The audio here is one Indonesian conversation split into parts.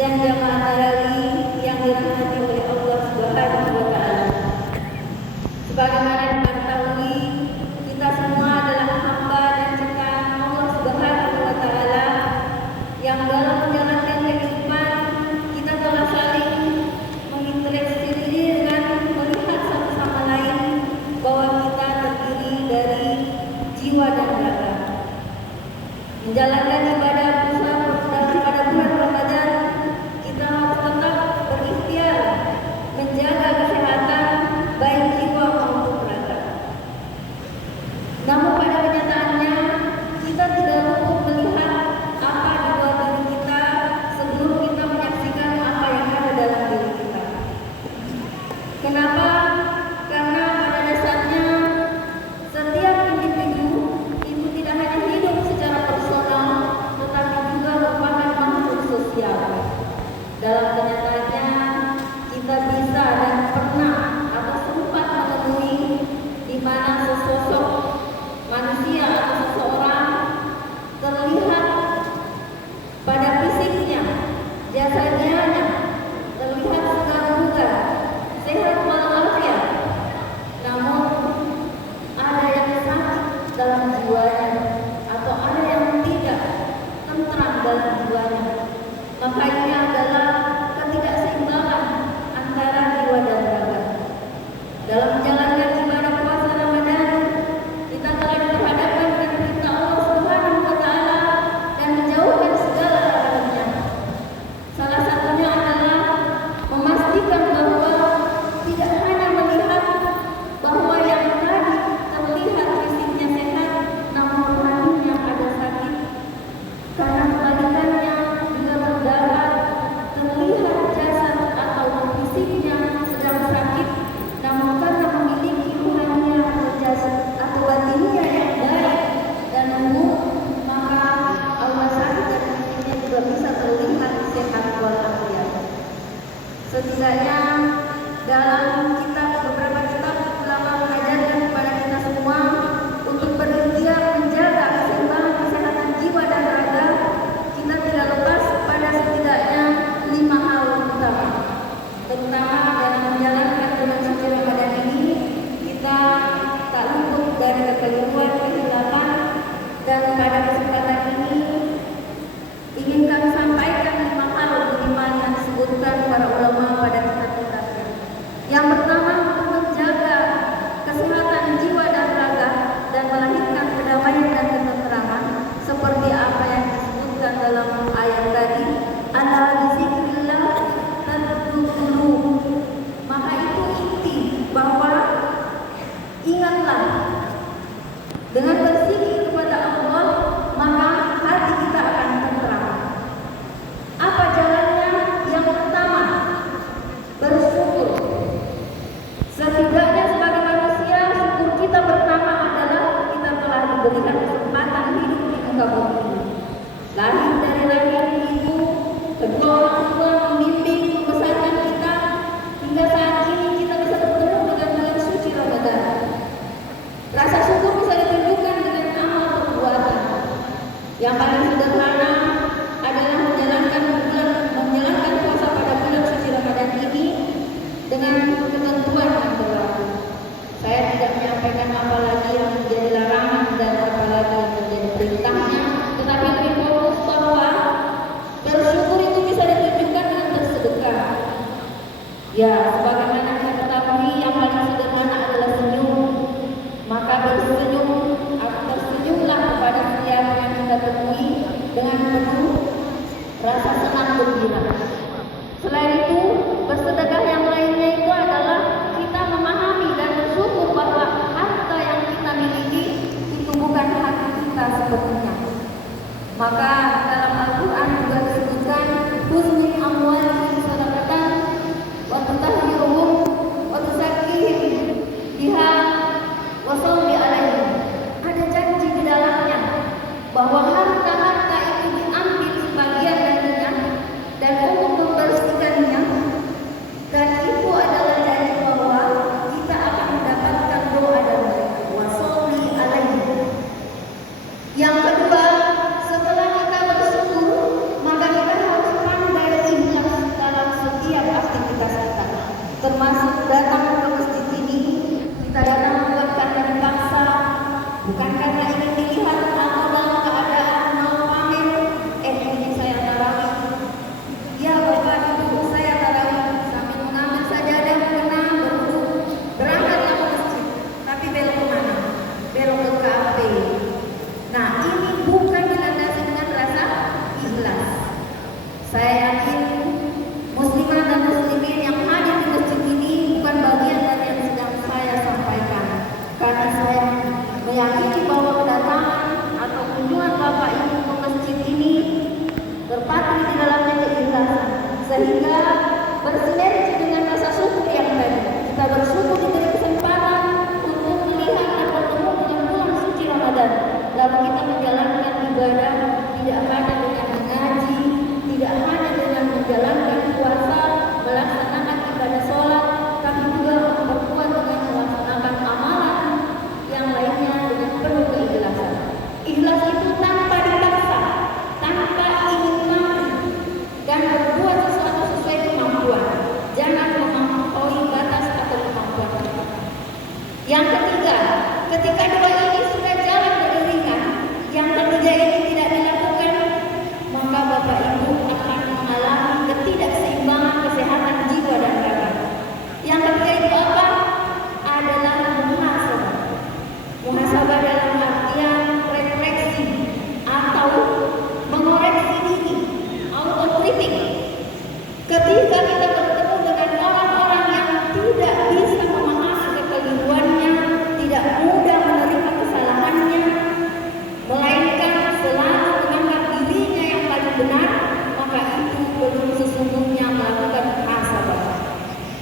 dan jamaah tarawih yang dirahmati oleh Allah Subhanahu wa taala. Sebagaimana diketahui, kita semua adalah hamba dan ciptaan Allah Subhanahu wa taala yang dalam menjalankan kehidupan kita telah saling menginteraksi diri dengan melihat satu sama lain bahwa kita terdiri dari jiwa dan raga. Menjalankan ibadah puasa pada bulan Ramadan, kita harus tetap berikhtiar menjaga kesehatan baik jiwa maupun raga. Namun pada kenyataannya kita tidak cukup melihat apa di luar diri kita sebelum kita menyaksikan apa yang ada dalam diri kita. Kenapa? Karena pada dasarnya setiap individu itu tidak hanya hidup secara personal, tetapi juga merupakan makhluk sosial. Dalam kenyataannya kita bisa dan pernah atau sempat menemui di mana sesosok manusia atau seseorang terlihat pada fisiknya, jasanya terlihat segar bugar, sehat walafiat, namun ada yang sakit dalam jiwanya atau ada yang tidak tentram dalam jiwanya. Maka ini adalah ketidakseimbangan antara jiwa dan raga. Dalam menjalankan ibadah puasa Ramadan, kita telah diperhadapkan dengan perintah Allah Subhanahu wa taala dan menjauhkan segala larangannya. Salah satunya adalah memastikan bahwa tidak hanya melihat bahwa yang tadi terlihat fisiknya sehat, namun rohaninya ada sakit. Karena kebalikannya juga terdapat terlihat jasad atau fisiknya sedang sakit, namun karena memiliki rohaninya atau jasad atau batinnya yang baik dan umum, maka Allah sakit dan fisiknya juga bisa terlihat sehat walafiat. Setidaknya dalam beberapa kitab ulama mengajarkan kepada kita semua untuk berikhtiar menjaga keseimbangan kesehatan jiwa dan raga. Kita tidak lepas pada setidaknya 5 hal utama. Terutama dalam menjalankan bulan suci Ramadan ini, kita tak luput dari kekeliruan, kehilapan, dan pada kesempatan ini ingin kami sampaikan 5 hal minimal yang disebutkan para ulama pada kitab-kitabnya. Yang pertama, untuk menjaga kesehatan jiwa dan raga dan melahirkan kedamaian dan ketenteraman seperti apa yang disebutkan dalam ayat tadi, ala bizikrillah tadkhulul. Maka itu inti bahwa ingatlah dengan berzikir kepada Allah, maka hati kita akan tenteram. Apa jalannya? Yang pertama, bersyukur. Setidaknya sebagai manusia, syukur kita pertama adalah kita telah diberikan kesempatan hidup di muka bumi ini. Lahir dari rahim ibu, kedua orang tua membimbing, membesarkan kita hingga saat ini kita bisa bertemu dengan bulan suci Ramadan. Rasa syukur bisa ditunjukkan dengan amal perbuatan. Yang paling sederhana adalah menjalankan puasa pada bulan suci Ramadan ini dengan ketentuan yang berlaku. Saya tidak menyampaikan apa lagi yang menjadi larangan dan apa lagi yang menjadi perintahnya, tetapi lebih fokus bahwa bersyukur itu bisa ditunjukkan dengan bersedekah. Ya, sebagaimana kita ketahui, yang paling sederhana adalah senyum. Maka tersenyumlah kepada setiap yang kita temui dengan penuh rasa senang gembira. Selain itu, bersedekah yang lainnya itu adalah kita memahami dan bersyukur bahwa harta yang kita miliki itu bukan hak kita sepenuhnya. Maka dalam Al-Quran juga disebutkan husnul amwalihim shadaqatan wa tutahhiruhum wa tuzakkihim biha wa sholli alaihim. Ada janji di dalamnya bahwa harta-harta itu diambil sebagian darinya termasuk datang ke masjid ini. Kita datang bukan karena dipaksa, bukan karena ingin dilihat atau dalam keadaan mau pamer. Ini saya tarawih. Ya Bapak Ibu, saya tarawih sambil mengambil sajadah, mukena, berwudu, berangkatlah ke masjid. Tapi belok kemana? Belok ke kafe. Nah, ini bukan dilandasi dengan rasa ikhlas. Saya yakin muslimah dan muslimin yang hadir di masjid ini bukan bagian dari yang sedang saya sampaikan. Karena saya meyakini bahwa kedatangan atau kunjungan Bapak Ibu ke masjid ini terpatri di dalamnya keikhlasan, sehingga bersinergi dengan rasa syukur yang tadi. Kita bersyukur diberi kesempatan untuk melihat dan bertemu dengan bulan suci Ramadan. Lalu kita menjalankan ibadah tidak hanya dengan mengaji, tidak hanya dengan menjalankan puasa, melaksanakan ibadah sholat, tapi juga memperkuat dengan melaksanakan amalan yang lainnya dengan penuh keikhlasan. Ikhlas itu tanpa dipaksa, tanpa ingin mampu, dan berbuat sesuatu sesuai kemampuan. Jangan melampaui batas atau kemampuan kita. Yang ketiga, ketika dua ini sudah jalan beriringan, yang ketiga ini tidak dilakukan, maka Bapak Ibu akan mengalami ketidakseimbangan kesehatan jiwa dan raga. Yang ketiga itu apa? Adalah muhasabah. Muhasabah dalam artian refleksi atau mengoreksi diri, autokritik. Ketika kita bertemu dengan orang-orang yang tidak bisa memahami kekeliruannya, tidak mudah menerima kesalahannya, melainkan selalu menganggap dirinya yang paling benar, maka itu belum sesungguhnya melakukan muhasabah.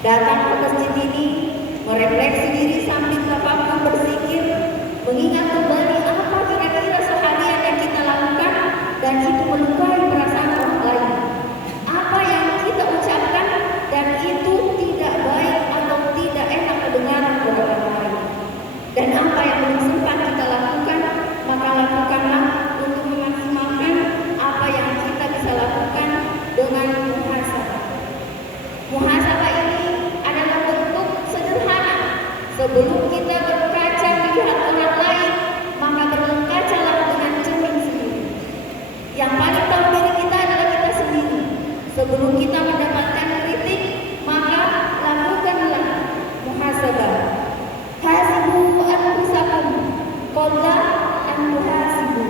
Datang ke masjid ini, merefleksi diri sambil apapun berzikir, mengingat kembali apa kira-kira seharian yang kita lakukan, dan itu melukai perasaan orang lain. Apa yang kita ucapkan dan itu tidak baik atau tidak enak kedengaran oleh orang lain. Dan apa yang belum sempat kita lakukan, maka lakukanlah untuk memaksimalkan apa yang kita bisa lakukan dengan muhasabah. Muhasabah ini adalah bentuk sederhana. Sebelum kita berkaca melihat orang lain, maka berkacalah dengan cermin sendiri. Yang paling tahu diri kita adalah kita sendiri. Sebelum kita mendapatkan kritik, maka lakukanlah muhasabah. Hasibu anfusakum qabla an tuhasibu.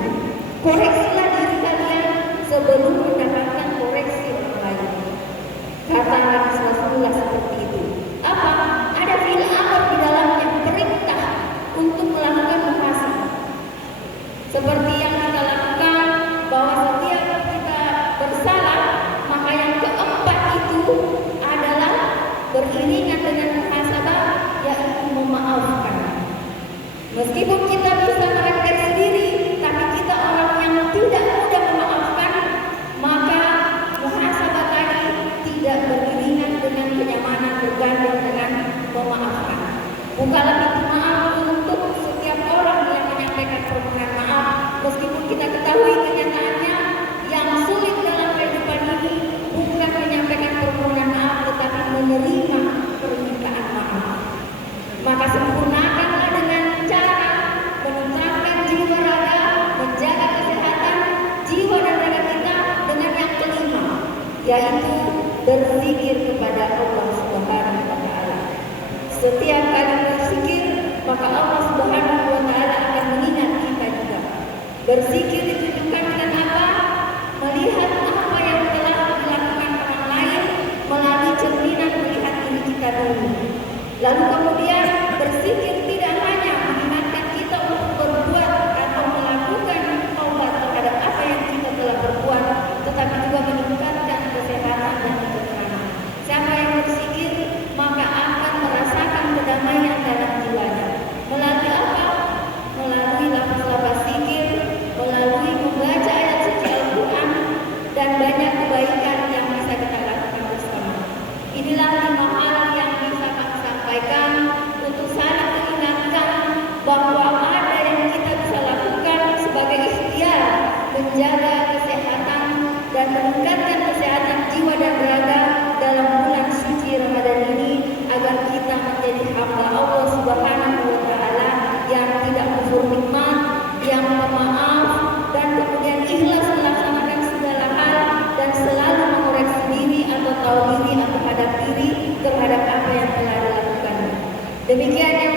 Koreksilah diri kalian sebelum mendapatkan koreksi orang lain. Kata Nabi Rasulullah seperti itu. Apa? Ada fi'il amr di dalamnya, perintah untuk melakukan muhasabah. Seperti yang kita lakukan bahwa setiap kita bersalah, maka yang keempat itu adalah beriringan dengan muhasabah, yaitu memaafkan. Meskipun kita bisa merefleksi diri, tapi kita orang yang tidak mudah memaafkan, maka muhasabah tadi tidak beriringan dengan kenyamanan bergandeng dengan memaafkan. Bukanlah pintu maaf untuk setiap orang yang menyampaikan permohonan maaf, meskipun kita ketahui kenyataannya yang sulit dalam kehidupan ini bukan menyampaikan permohonan maaf, tetapi menerima permintaan maaf. Maka sempurnakanlah dengan cara menenangkan jiwa raga, menjaga kesehatan jiwa dan raga kita dengan yang kelima, yaitu berzikir kepada Allah Subhanahu wa Ta'ala. Setiap kali berzikir, maka Allah Subhanahu wa Ta'ala akan mengingat kita juga. Berzikir ditunjukkan dengan apa? Melihat apa yang telah dilakukan orang lain melalui cerminan melihat diri kita dulu. Lalu kemudian berzikir tidak hanya mengingatkan kita untuk berbuat atau melakukan taubat terhadap apa yang kita telah berbuat, tetapi juga meningkatkan kesehatan dan ketenangan. Siapa yang berzikir maka akan merasakan kedamaian dalam jiwanya. Melalui apa? Melalui lafaz-lafaz zikir, melalui membaca ayat suci Al-Quran, dan banyak kebaikan yang bisa kita lakukan bersama. Inilah 5 hal yang bisa kami sampaikan untuk saling mengingatkan bahwa ada yang kita bisa lakukan sebagai ikhtiar menjaga kesehatan dan meningkatkan kesehatan jiwa dan raga dalam bulan suci Ramadan ini. Demikian yang